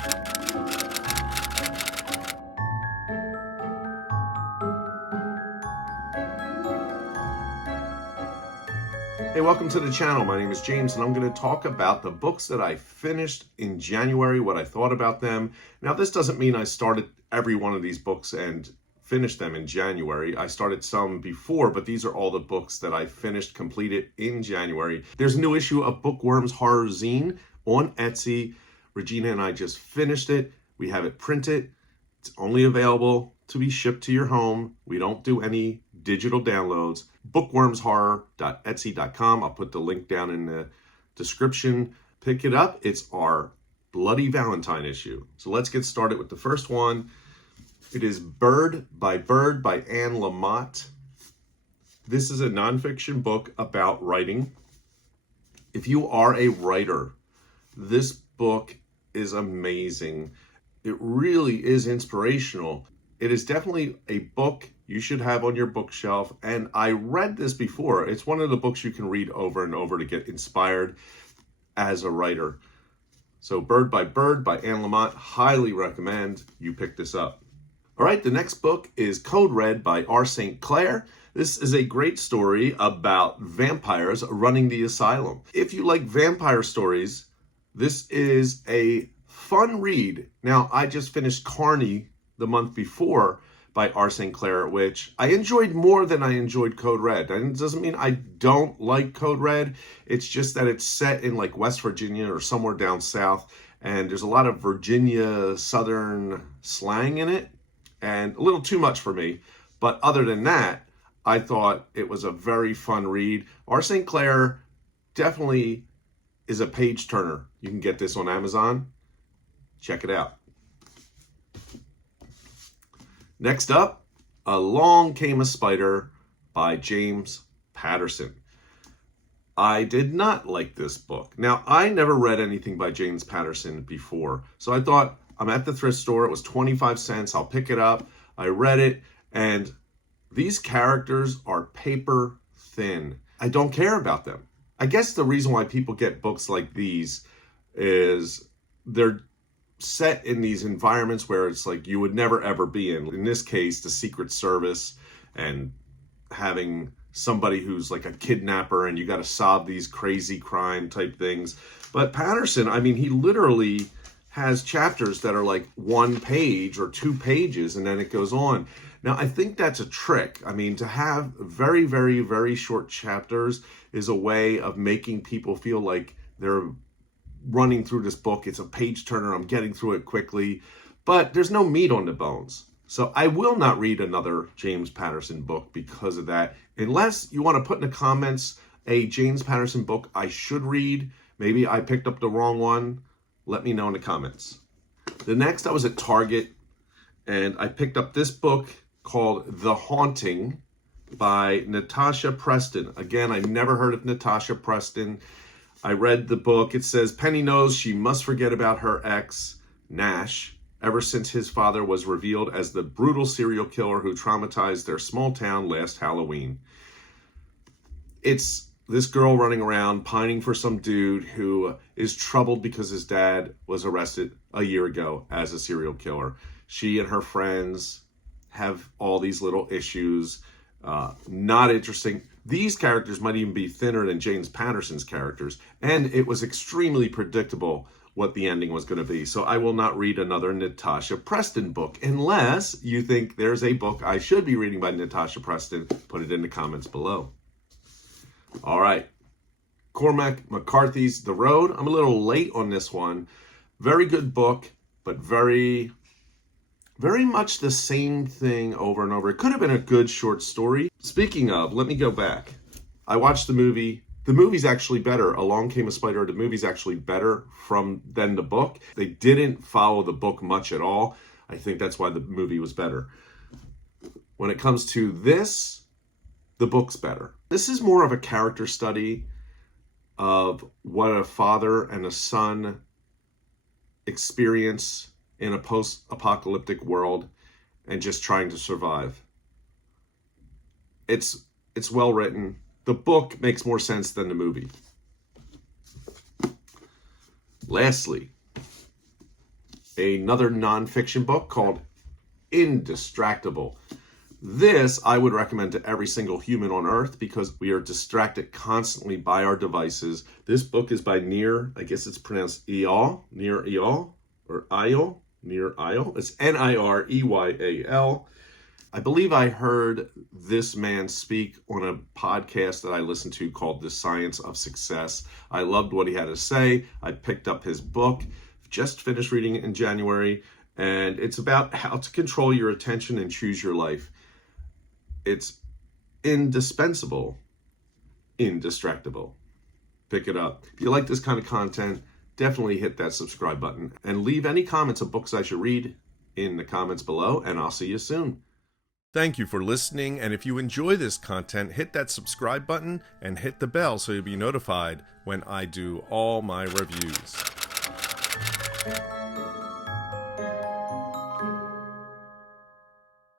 Hey, welcome to the channel. My name is James, and I'm going to talk about the books that I finished in January, what I thought about them. Now, this doesn't mean I started every one of these books and finished them in January. I started some before, but these are all the books that I finished, completed in January. There's a new issue of Bookworm's Horror Zine on Etsy. Regina and I just finished it. We have it printed. It's only available to be shipped to your home. We don't do any digital downloads. Bookwormshorror.etsy.com. I'll put the link down in the description. Pick it up. It's our Bloody Valentine issue. So let's get started with the first one. It is Bird by Anne Lamott. This is a nonfiction book about writing. If you are a writer, this book is amazing. It really is inspirational. It is definitely a book you should have on your bookshelf. And I read this before. It's one of the books you can read over and over to get inspired as a writer. So Bird by Anne Lamott. Highly recommend you pick this up. All right, the next book is Code Red by R. St. Clair. This is a great story about vampires running the asylum. If you like vampire stories, this is a fun read. Now, I just finished Carney the month before by R. St. Clair, which I enjoyed more than I enjoyed Code Red. And it doesn't mean I don't like Code Red. It's just that it's set in like West Virginia or somewhere down south. And there's a lot of Virginia Southern slang in it. And a little too much for me. But other than that, I thought it was a very fun read. R. St. Clair definitely is a page turner. You can get this on Amazon. Check it out. Next up, Along Came a Spider by James Patterson. I did not like this book. Now, I never read anything by James Patterson before. So I thought, I'm at the thrift store. It was 25 cents. I'll pick it up. I read it. And these characters are paper thin. I don't care about them. I guess the reason why people get books like these is they're set in these environments where it's like you would never ever be in. In this case, the Secret Service and having somebody who's like a kidnapper and you got to solve these crazy crime type things. But Patterson, I mean, he literally has chapters that are like 1 page or 2 pages and then it goes on. Now, I think that's a trick. I mean, to have very, very, very short chapters is a way of making people feel like they're running through this book. It's a page turner. I'm getting through it quickly, but there's no meat on the bones. So I will not read another James Patterson book because of that. Unless you want to put in the comments a James Patterson book I should read. Maybe I picked up the wrong one. Let me know in the comments. The next, I was at Target and I picked up this book called The Haunting by Natasha Preston. Again, I never heard of Natasha Preston. I read the book. It says Penny knows she must forget about her ex, Nash, ever since his father was revealed as the brutal serial killer who traumatized their small town last Halloween. It's this girl running around pining for some dude who is troubled because his dad was arrested a year ago as a serial killer. She and her friends have all these little issues. Not interesting. These characters might even be thinner than James Patterson's characters. And it was extremely predictable what the ending was going to be. So I will not read another Natasha Preston book unless you think there's a book I should be reading by Natasha Preston. Put it in the comments below. All right. Cormac McCarthy's The Road. I'm a little late on this one. Very good book, but very much the same thing over and over. It could have been a good short story. Speaking of, let me go back. I watched the movie. The movie's actually better. Along Came a Spider. The movie's actually better than the book. They didn't follow the book much at all. I think that's why the movie was better. When it comes to this, the book's better. This is more of a character study of what a father and a son experience in a post-apocalyptic world and just trying to survive. It's well written. The book makes more sense than the movie. another nonfiction book called Indistractable. This I would recommend to every single human on earth because we are distracted constantly by our devices. This book is by Nir, I guess it's pronounced Eyal, Nir Eyal, or Eyal, Nir Eyal. It's Nireyal. I believe I heard this man speak on a podcast that I listened to called The Science of Success. I loved what he had to say. I picked up his book, just finished reading it in January, and it's about how to control your attention and choose your life. It's indispensable, indistractable. Pick it up. If you like this kind of content, definitely hit that subscribe button and leave any comments of books I should read in the comments below, and I'll see you soon. Thank you for listening, and if you enjoy this content, hit that subscribe button and hit the bell so you'll be notified when I do all my reviews.